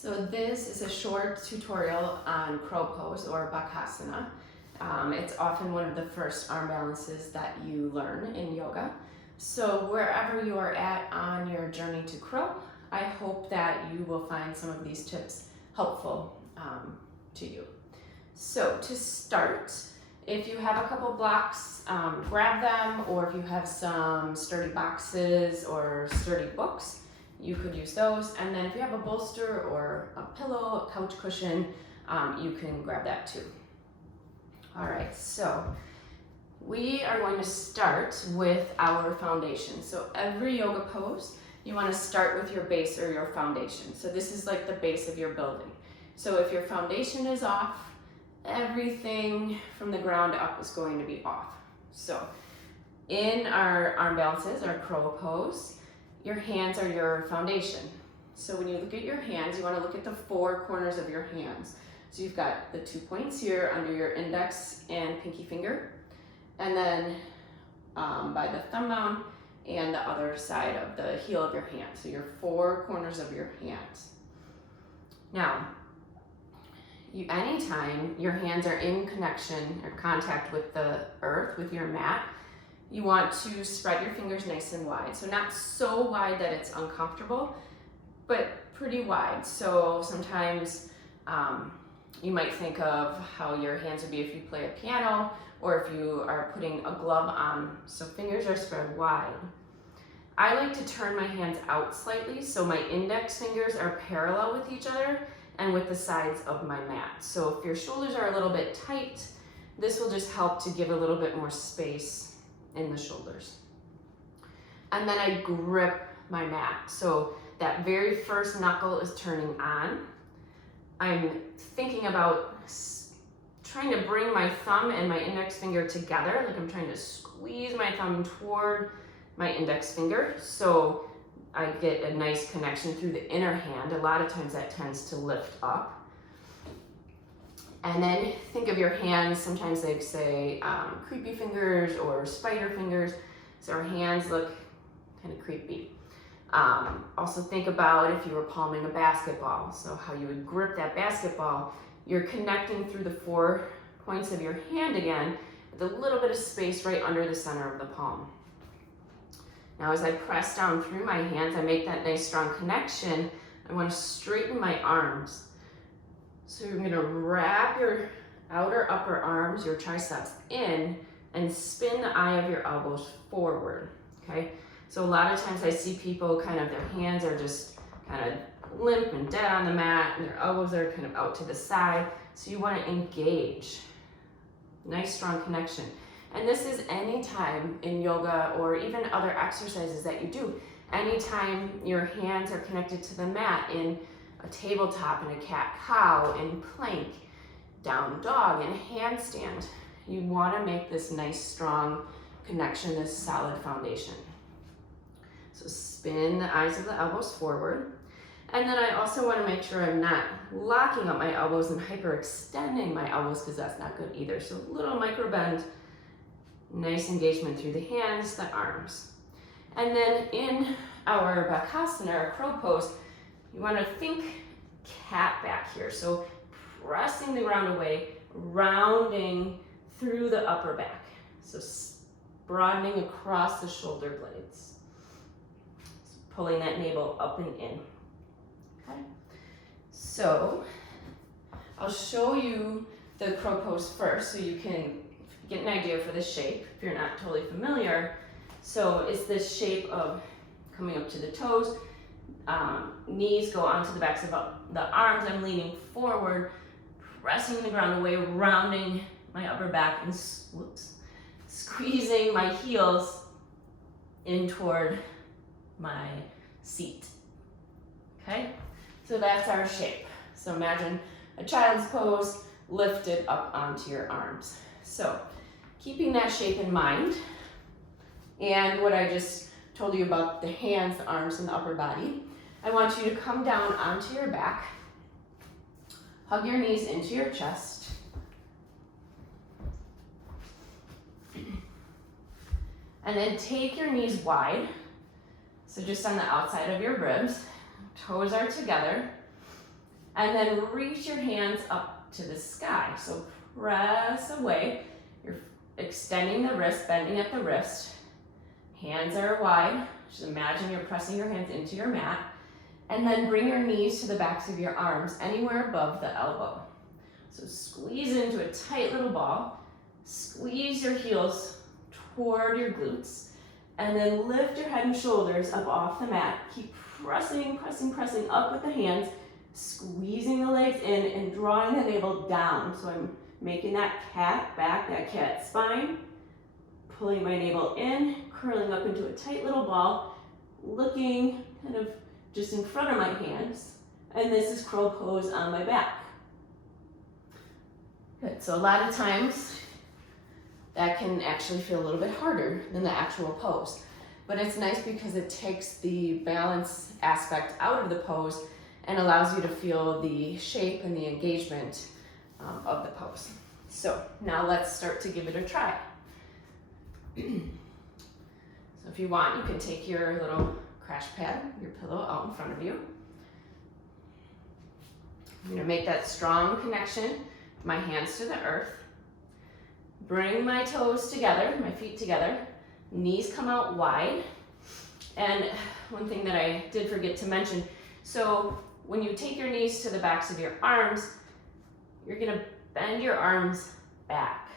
So this is a short tutorial on crow pose or Bakasana. It's often one of the first arm balances that you learn in yoga. So wherever you are at on your journey to crow, I hope that you will find some of these tips helpful to you. So to start, if you have a couple blocks, grab them, or if you have some sturdy boxes or sturdy books, you could use those. And then if you have a bolster or a pillow, a couch cushion, you can grab that too. All right, so we are going to start with our foundation. So every yoga pose, you want to start with your base or your foundation. So this is like the base of your building. So if your foundation is off, everything from the ground up is going to be off. So in our arm balances, our crow pose, your hands are your foundation. So when you look at your hands, you want to look at the four corners of your hands. So you've got the 2 points here under your index and pinky finger, and then by the thumb bone and the other side of the heel of your hand. So your four corners of your hands. Now, anytime your hands are in connection or contact with the earth, with your mat, you want to spread your fingers nice and wide. So not so wide that it's uncomfortable, but pretty wide. So sometimes you might think of how your hands would be if you play a piano or if you are putting a glove on. So fingers are spread wide. I like to turn my hands out slightly so my index fingers are parallel with each other and with the sides of my mat. So if your shoulders are a little bit tight, this will just help to give a little bit more space in the shoulders. And then I grip my mat. So that very first knuckle is turning on. I'm thinking about trying to bring my thumb and my index finger together, like I'm trying to squeeze my thumb toward my index finger so I get a nice connection through the inner hand. A lot of times that tends to lift up. And then think of your hands, sometimes they say creepy fingers or spider fingers, so our hands look kind of creepy. Also think about if you were palming a basketball, so how you would grip that basketball, you're connecting through the 4 points of your hand again, with a little bit of space right under the center of the palm. Now as I press down through my hands, I make that nice strong connection. I want to straighten my arms. So you're going to wrap your outer upper arms, your triceps in, and spin the eye of your elbows forward, okay? So a lot of times I see people their hands are just kind of limp and dead on the mat, and their elbows are kind of out to the side. So you want to engage. Nice strong connection. And this is any time in yoga or even other exercises that you do. Anytime your hands are connected to the mat in a tabletop, and a cat-cow, and plank, down dog, and handstand. You want to make this nice, strong connection, this solid foundation. So spin the eyes of the elbows forward. And then I also want to make sure I'm not locking up my elbows and hyperextending my elbows, because that's not good either. So a little micro bend, nice engagement through the hands, the arms. And then in our Bakasana, or crow pose, you want to think cat back here. So pressing the ground away, rounding through the upper back. So broadening across the shoulder blades. So pulling that navel up and in. Okay. So I'll show you the crow pose first so you can get an idea for the shape if you're not totally familiar. So it's this shape of coming up to the toes. Knees go onto the backs of the arms. I'm leaning forward, pressing the ground away, rounding my upper back, and squeezing my heels in toward my seat. Okay, so that's our shape. So imagine a child's pose lifted up onto your arms. So keeping that shape in mind, and what I just told you about the hands, the arms, and the upper body, I want you to come down onto your back, hug your knees into your chest, and then take your knees wide, so just on the outside of your ribs, toes are together, And then reach your hands up to the sky. So press away. You're extending the wrist, bending at the wrist. Hands are wide. Just imagine you're pressing your hands into your mat. And then bring your knees to the backs of your arms, anywhere above the elbow. So squeeze into a tight little ball. Squeeze your heels toward your glutes. And then lift your head and shoulders up off the mat. Keep pressing, pressing, pressing up with the hands. Squeezing the legs in and drawing the navel down. So I'm making that cat back, that cat spine. Pulling my navel in, curling up into a tight little ball. Looking kind of just in front of my hands. And this is crow pose on my back. Good, so a lot of times that can actually feel a little bit harder than the actual pose. But it's nice because it takes the balance aspect out of the pose and allows you to feel the shape and the engagement of the pose. So now let's start to give it a try. So if you want, you can take your little crash pad, your pillow out in front of you. I'm gonna make that strong connection, my hands to the earth. Bring my toes together, my feet together. Knees come out wide. And one thing that I did forget to mention, so when you take your knees to the backs of your arms, you're gonna bend your arms back,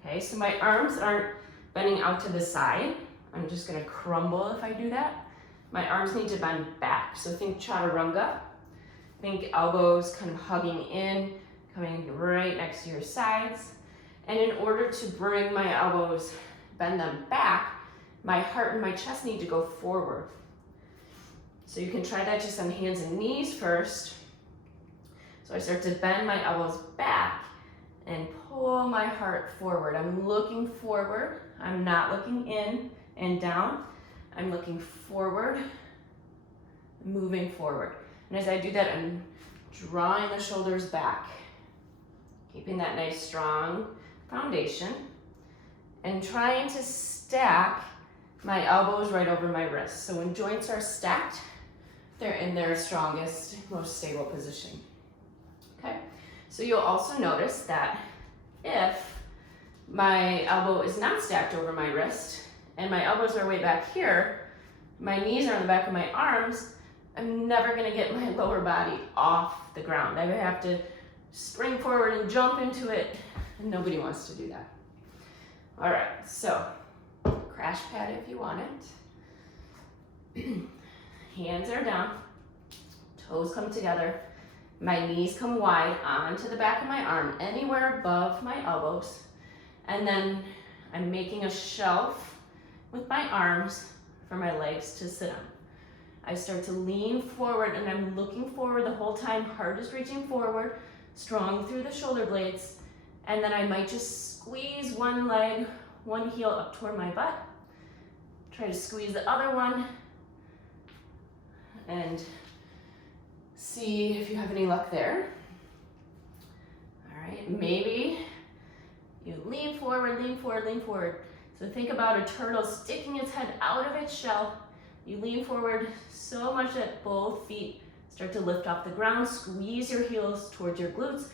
okay? So my arms aren't bending out to the side. I'm just gonna crumble if I do that. My arms need to bend back. So think chaturanga. Think elbows kind of hugging in, coming right next to your sides. And in order to bring my elbows, bend them back, my heart and my chest need to go forward. So you can try that just on hands and knees first. So I start to bend my elbows back and pull my heart forward. I'm looking forward. I'm not looking in and down. I'm looking forward, moving forward. And as I do that, I'm drawing the shoulders back, keeping that nice strong foundation, and trying to stack my elbows right over my wrists. So when joints are stacked, they're in their strongest, most stable position. Okay, so you'll also notice that if my elbow is not stacked over my wrist and my elbows are way back here, my knees are on the back of my arms, I'm never gonna get my lower body off the ground. I would have to spring forward and jump into it, and nobody wants to do that. All right, so crash pad if you want it. Hands are down, toes come together, my knees come wide onto the back of my arm, anywhere above my elbows, and then I'm making a shelf with my arms for my legs to sit on. I start to lean forward and I'm looking forward the whole time, heart is reaching forward, strong through the shoulder blades, and then I might just squeeze one leg, one heel up toward my butt, try to squeeze the other one, and see if you have any luck there. All right, maybe you lean forward, lean forward, lean forward. So think about a turtle sticking its head out of its shell. You lean forward so much that both feet start to lift off the ground. Squeeze your heels towards your glutes.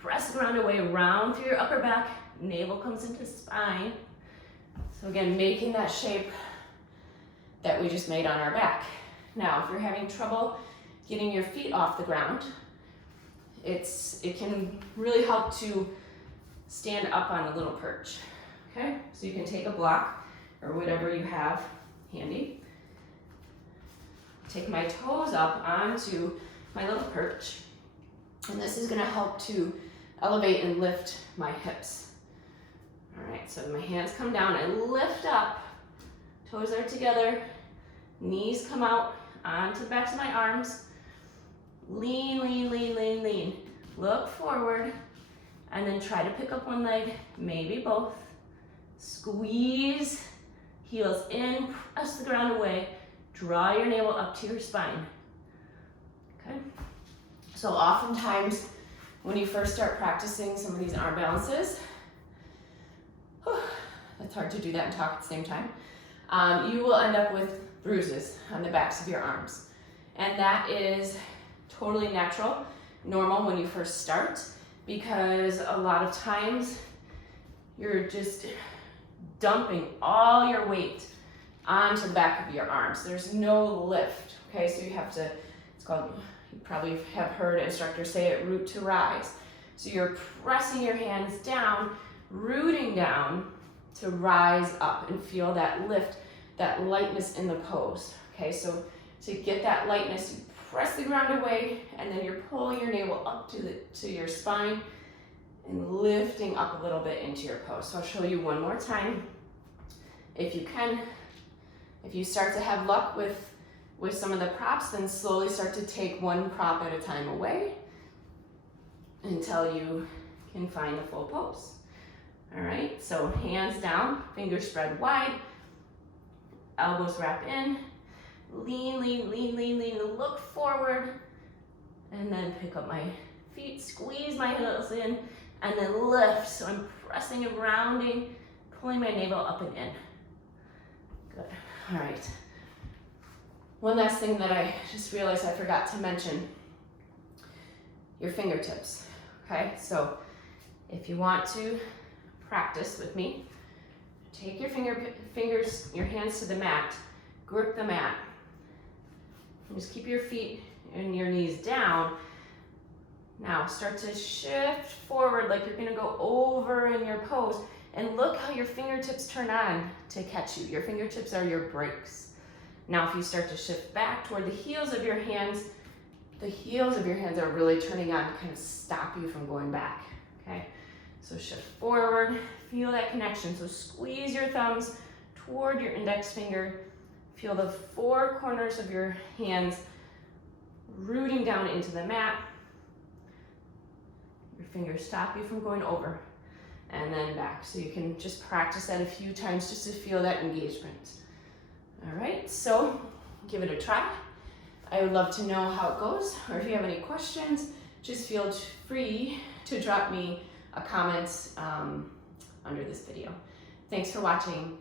Press the ground away, round through your upper back. Navel comes into spine. So again, making that shape that we just made on our back. Now, if you're having trouble getting your feet off the ground, it can really help to stand up on a little perch. Okay, so you can take a block or whatever you have handy. Take my toes up onto my little perch, and this is going to help to elevate and lift my hips. All right, so my hands come down, I lift up, toes are together, knees come out onto the backs of my arms, lean, lean, lean, lean, lean. Look forward, and then try to pick up one leg, maybe both. Squeeze, heels in, press the ground away. Draw your navel up to your spine, okay? So oftentimes, when you first start practicing some of these arm balances, it's hard to do that and talk at the same time, you will end up with bruises on the backs of your arms. And that is totally natural. normal when you first start, because a lot of times you're just dumping all your weight onto the back of your arms. There's no lift, okay? So you have to, it's called, you probably have heard instructors say it, root to rise. So you're pressing your hands down, rooting down to rise up and feel that lift, that lightness in the pose, okay? So to get that lightness, you press the ground away, and then you're pulling your navel up to your spine and lifting up a little bit into your pose. So I'll show you one more time. If you can, if you start to have luck with some of the props, then slowly start to take one prop at a time away until you can find the full pose. All right, so hands down, fingers spread wide, elbows wrap in, lean, lean, lean, lean, lean, look forward, and then pick up my feet, squeeze my heels in, and then lift. So I'm pressing and rounding, pulling my navel up and in. Good, all right. One last thing that I just realized I forgot to mention, your fingertips, okay? So if you want to practice with me, take your fingers, your hands to the mat, grip the mat, and just keep your feet and your knees down. Now start to shift forward like you're gonna go over in your pose, and look how your fingertips turn on to catch you. Your fingertips are your brakes. Now if you start to shift back toward the heels of your hands, the heels of your hands are really turning on to kind of stop you from going back, okay? So shift forward, feel that connection. So squeeze your thumbs toward your index finger. Feel the four corners of your hands rooting down into the mat. Your fingers stop you from going over and then back. So you can just practice that a few times just to feel that engagement. All right, so give it a try. I would love to know how it goes, or if you have any questions, just feel free to drop me a comment under this video. Thanks for watching.